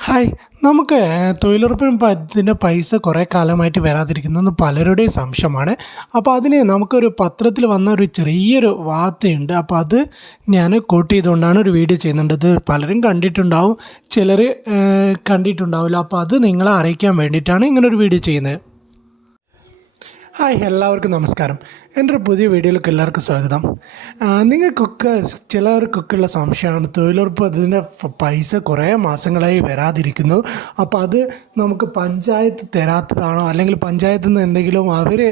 Hi നമുക്ക് തൊഴിലുറപ്പിന് ഇതിന്റെ പൈസ കുറേ കാലമായിട്ട് വരാതിരിക്കുന്നത് പലരുടെയും സംശയമാണ്. അപ്പോൾ അതിന് നമുക്കൊരു പത്രത്തിൽ വന്ന ഒരു ചെറിയൊരു വാർത്തയുണ്ട്. അപ്പോൾ അത് ഞാൻ കോട്ട് ചെയ്തുകൊണ്ടാണ് ഒരു വീഡിയോ ചെയ്യുന്നുണ്ട് ഇത് പലരും കണ്ടിട്ടുണ്ടാവും. ചിലർ കണ്ടിട്ടുണ്ടാവില്ല. അപ്പോൾ അത് നിങ്ങളെ അറിയിക്കാൻ വേണ്ടിയിട്ടാണ് ഇങ്ങനൊരു വീഡിയോ ചെയ്യുന്നത്. ഹായ് എല്ലാവർക്കും നമസ്കാരം. എന്റെ പുതിയ വീഡിയോയിലേക്ക് എല്ലാവർക്കും സ്വാഗതം. നിങ്ങൾക്കൊക്കെ ചിലർക്കൊക്കെ ഉള്ള സംശയമാണ് തൊഴിലുറപ്പ് അതിന്റെ പൈസ കുറേ മാസങ്ങളായി വരാതിരിക്കുന്നു. അപ്പോൾ അത് നമുക്ക് പഞ്ചായത്ത് തരാത്തതാണോ? അല്ലെങ്കിൽ പഞ്ചായത്തിൽ നിന്ന് എന്തെങ്കിലും അവർ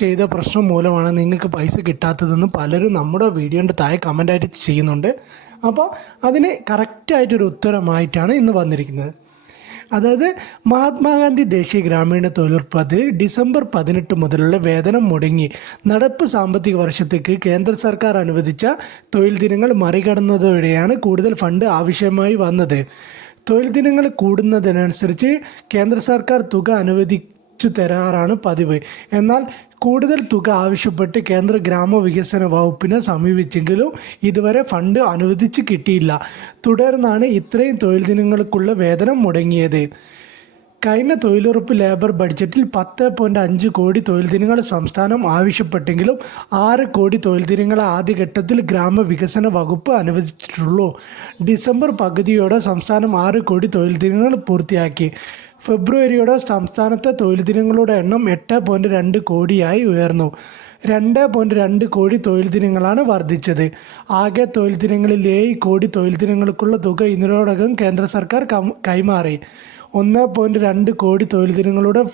ചെയ്ത പ്രശ്നം മൂലമാണ് നിങ്ങൾക്ക് പൈസ കിട്ടാത്തതെന്ന് പലരും നമ്മുടെ വീഡിയോന്റെ താഴെ കമന്റായിട്ട് ചെയ്യുന്നുണ്ട്. അപ്പോൾ അതിന് കറക്റ്റായിട്ടൊരു ഉത്തരമായിട്ടാണ് ഇന്ന് വന്നിരിക്കുന്നത്. അതായത് മഹാത്മാഗാന്ധി ദേശീയ ഗ്രാമീണ തൊഴിലുറപ്പ് പദ്ധതി ഡിസംബർ പതിനെട്ട് മുതലുള്ള വേതനം മുടങ്ങി നടപ്പ് സാമ്പത്തിക വർഷത്തേക്ക് കേന്ദ്ര സർക്കാർ അനുവദിച്ച തൊഴിൽ ദിനങ്ങൾ മറികടന്നതോടെയാണ് കൂടുതൽ ഫണ്ട് ആവശ്യമായി വന്നത്. തൊഴിൽ ദിനങ്ങൾ കൂടുന്നതിനനുസരിച്ച് കേന്ദ്ര സർക്കാർ തുക അനുവദിച്ചു തരാറാണ് പതിവ്. എന്നാൽ കൂടുതൽ തുക ആവശ്യപ്പെട്ട് കേന്ദ്ര ഗ്രാമവികസന വകുപ്പിനെ സമീപിച്ചെങ്കിലും ഇതുവരെ ഫണ്ട് അനുവദിച്ച് കിട്ടിയില്ല. തുടർന്നാണ് ഇത്രയും തൊഴിൽ ദിനങ്ങൾക്കുള്ള വേതനം മുടങ്ങിയത്. കഴിഞ്ഞ തൊഴിലുറപ്പ് ലേബർ ബഡ്ജറ്റിൽ പത്ത് പോയിന്റ് അഞ്ച് കോടി തൊഴിൽ ദിനങ്ങൾ സംസ്ഥാനം ആവശ്യപ്പെട്ടെങ്കിലും ആറ് കോടി തൊഴിൽ ദിനങ്ങൾ ആദ്യഘട്ടത്തിൽ ഗ്രാമവികസന വകുപ്പ് അനുവദിച്ചിട്ടുള്ളൂ. ഡിസംബർ പകുതിയോടെ സംസ്ഥാനം ആറ് കോടി തൊഴിൽ ദിനങ്ങൾ പൂർത്തിയാക്കി. ഫെബ്രുവരിയോടെ സംസ്ഥാനത്തെ തൊഴിൽ ദിനങ്ങളുടെ എണ്ണം എട്ട് പോയിന്റ് രണ്ട് കോടിയായി ഉയർന്നു. രണ്ട് പോയിന്റ് രണ്ട് കോടി തൊഴിൽ ദിനങ്ങളാണ് വർദ്ധിച്ചത്. ആകെ തൊഴിൽ ദിനങ്ങളിൽ ഏഴ് കോടി തൊഴിൽ ദിനങ്ങൾക്കുള്ള തുക ഇതിനോടകം കേന്ദ്ര സർക്കാർ കൈമാറി. ഒന്ന് പോയിന്റ് രണ്ട് കോടി തൊഴിൽ ദിനങ്ങളുടെ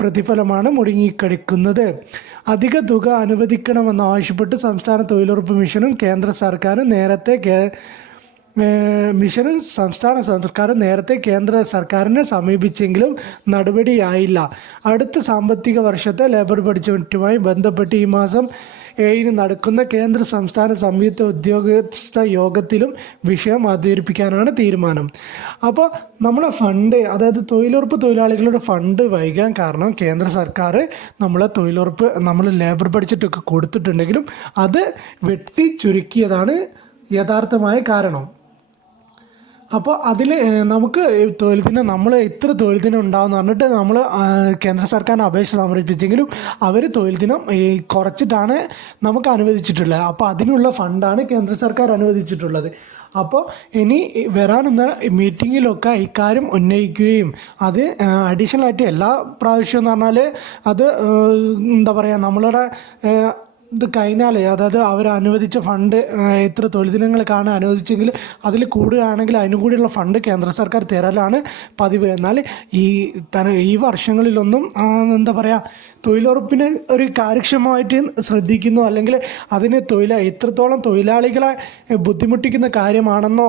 പ്രതിഫലമാണ് മുടങ്ങിക്കിടക്കുന്നത്. അധിക തുക അനുവദിക്കണമെന്നാവശ്യപ്പെട്ട് സംസ്ഥാന തൊഴിലുറപ്പ് മിഷനും കേന്ദ്ര സർക്കാരും നേരത്തെ മിഷനും സംസ്ഥാന സർക്കാരും നേരത്തെ കേന്ദ്ര സർക്കാരിനെ സമീപിച്ചെങ്കിലും നടപടിയായില്ല. അടുത്ത സാമ്പത്തിക വർഷത്തെ ലേബർ ബഡ്ജറ്റുമായി ബന്ധപ്പെട്ട് ഈ മാസം ഏഴിന് നടക്കുന്ന കേന്ദ്ര സംസ്ഥാന സംയുക്ത ഉദ്യോഗസ്ഥ യോഗത്തിലും വിഷയം അവതരിപ്പിക്കാനാണ് തീരുമാനം. അപ്പോൾ നമ്മളെ ഫണ്ട് അതായത് തൊഴിലുറപ്പ് തൊഴിലാളികളുടെ ഫണ്ട് വൈകാൻ കാരണം കേന്ദ്ര സർക്കാർ നമ്മളെ തൊഴിലുറപ്പ് നമ്മൾ ലേബർ ബഡ്ജറ്റൊക്കെ കൊടുത്തിട്ടുണ്ടെങ്കിലും അത് വെട്ടി ചുരുക്കിയതാണ് യഥാർത്ഥമായ കാരണം. അപ്പോൾ അതിൽ നമുക്ക് തൊഴിൽ ദിനം നമ്മൾ ഇത്ര തൊഴിൽ ദിനം ഉണ്ടാവുമെന്ന് പറഞ്ഞിട്ട് നമ്മൾ കേന്ദ്ര സർക്കാരിന് അപേക്ഷ സമർപ്പിച്ചെങ്കിലും അവർ തൊഴിൽ ദിനം ഈ കുറച്ചിട്ടാണ് നമുക്ക് അനുവദിച്ചിട്ടുള്ളത്. അപ്പോൾ അതിനുള്ള ഫണ്ടാണ് കേന്ദ്ര സർക്കാർ അനുവദിച്ചിട്ടുള്ളത്. അപ്പോൾ ഇനി വരാനെന്ന മീറ്റിങ്ങിലൊക്കെ ഇക്കാര്യം ഉന്നയിക്കുകയും അത് അഡീഷണൽ ആയിട്ട് എല്ലാ പ്രാവശ്യവും എന്ന് പറഞ്ഞാൽ അത് എന്താ പറയുക നമ്മളുടെ ഇത് കഴിഞ്ഞാൽ അതായത് അവർ അനുവദിച്ച ഫണ്ട് എത്ര തൊഴിൽ ദിനങ്ങൾക്കാണ് അനുവദിച്ചെങ്കിൽ അതിൽ കൂടുകയാണെങ്കിൽ അതിനും കൂടിയുള്ള ഫണ്ട് കേന്ദ്ര സർക്കാർ തരലാണ് പതിവ്. എന്നാൽ ഈ തന ഈ വർഷങ്ങളിലൊന്നും എന്താ പറയുക തൊഴിലുറപ്പിന് ഒരു കാര്യക്ഷമമായിട്ട് ശ്രദ്ധിക്കുന്നു അല്ലെങ്കിൽ അതിന് തൊഴിൽ എത്രത്തോളം തൊഴിലാളികളെ ബുദ്ധിമുട്ടിക്കുന്ന കാര്യമാണെന്നോ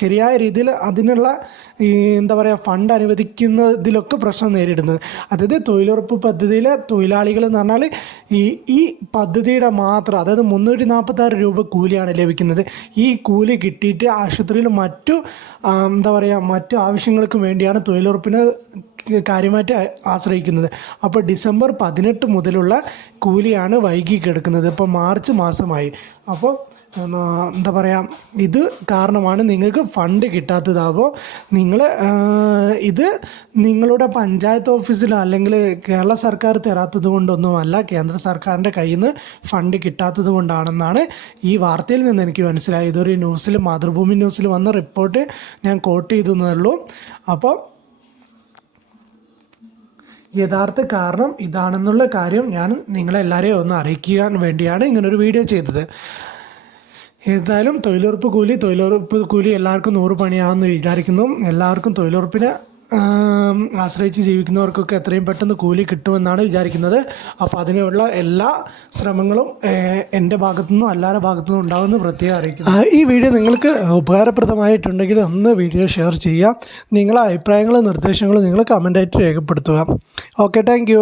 ശരിയായ രീതിയിൽ അതിനുള്ള ഈ എന്താ പറയുക ഫണ്ട് അനുവദിക്കുന്നതിലൊക്കെ പ്രശ്നം നേരിടുന്നത്. അതായത് തൊഴിലുറപ്പ് പദ്ധതിയിലെ തൊഴിലാളികൾ എന്ന് പറഞ്ഞാൽ ഈ ഈ പദ്ധതിയുടെ മാത്രം അതായത് മുന്നൂറ്റി നാൽപ്പത്താറ് രൂപ കൂലിയാണ് ലഭിക്കുന്നത്. ഈ കൂലി കിട്ടിയിട്ട് ആശുപത്രിയിൽ മറ്റു എന്താ പറയുക മറ്റു ആവശ്യങ്ങൾക്ക് വേണ്ടിയാണ് തൊഴിലുറപ്പിന് കാര്യമായിട്ട് ആശ്രയിക്കുന്നത്. അപ്പോൾ ഡിസംബർ പതിനെട്ട് മുതലുള്ള കൂലിയാണ് വൈകി കിടക്കുന്നത്. ഇപ്പോൾ മാർച്ച് മാസമായി. അപ്പോൾ എന്താ പറയുക ഇത് കാരണമാണ് നിങ്ങൾക്ക് ഫണ്ട് കിട്ടാത്തത്. അപ്പോൾ നിങ്ങൾ ഇത് നിങ്ങളുടെ പഞ്ചായത്ത് ഓഫീസിലോ അല്ലെങ്കിൽ കേരള സർക്കാർ തരാത്തത് കൊണ്ടൊന്നുമല്ല കേന്ദ്ര സർക്കാരിന്റെ കയ്യിൽ നിന്ന് ഫണ്ട് കിട്ടാത്തത് കൊണ്ടാണെന്നാണ് ഈ വാർത്തയിൽ നിന്ന് എനിക്ക് മനസ്സിലായത്. ഇതൊരു ന്യൂസിൽ മാതൃഭൂമി ന്യൂസിൽ വന്ന റിപ്പോർട്ട് ഞാൻ കോട്ട് ചെയ്തു എന്നുള്ളൂ. അപ്പോൾ യഥാർത്ഥ കാരണം ഇതാണെന്നുള്ള കാര്യം ഞാൻ നിങ്ങളെല്ലാവരെയും ഒന്ന് അറിയിക്കാൻ വേണ്ടിയാണ് ഇങ്ങനൊരു വീഡിയോ ചെയ്തത്. ഏതായാലും തൊഴിലുറപ്പ് കൂലി തൊഴിലുറപ്പ് കൂലി എല്ലാവർക്കും നൂറ് പണിയാണെന്ന് വിചാരിക്കുന്നു. എല്ലാവർക്കും തൊഴിലുറപ്പിനെ ആശ്രയിച്ച് ജീവിക്കുന്നവർക്കൊക്കെ എത്രയും പെട്ടെന്ന് കൂലി കിട്ടുമെന്നാണ് വിചാരിക്കുന്നത്. അപ്പോൾ അതിനുള്ള എല്ലാ ശ്രമങ്ങളും എന്റെ ഭാഗത്തു നിന്നും ഭാഗത്തുനിന്നും ഭാഗത്തു നിന്നും ഉണ്ടാകുമെന്ന് പ്രത്യേകം അറിയിക്കുന്നു. ഈ വീഡിയോ നിങ്ങൾക്ക് ഉപകാരപ്രദമായിട്ടുണ്ടെങ്കിൽ ഒന്ന് വീഡിയോ ഷെയർ ചെയ്യുക. നിങ്ങളെ അഭിപ്രായങ്ങളും നിർദ്ദേശങ്ങളും നിങ്ങൾ കമന്റായിട്ട് രേഖപ്പെടുത്തുക. Okay thank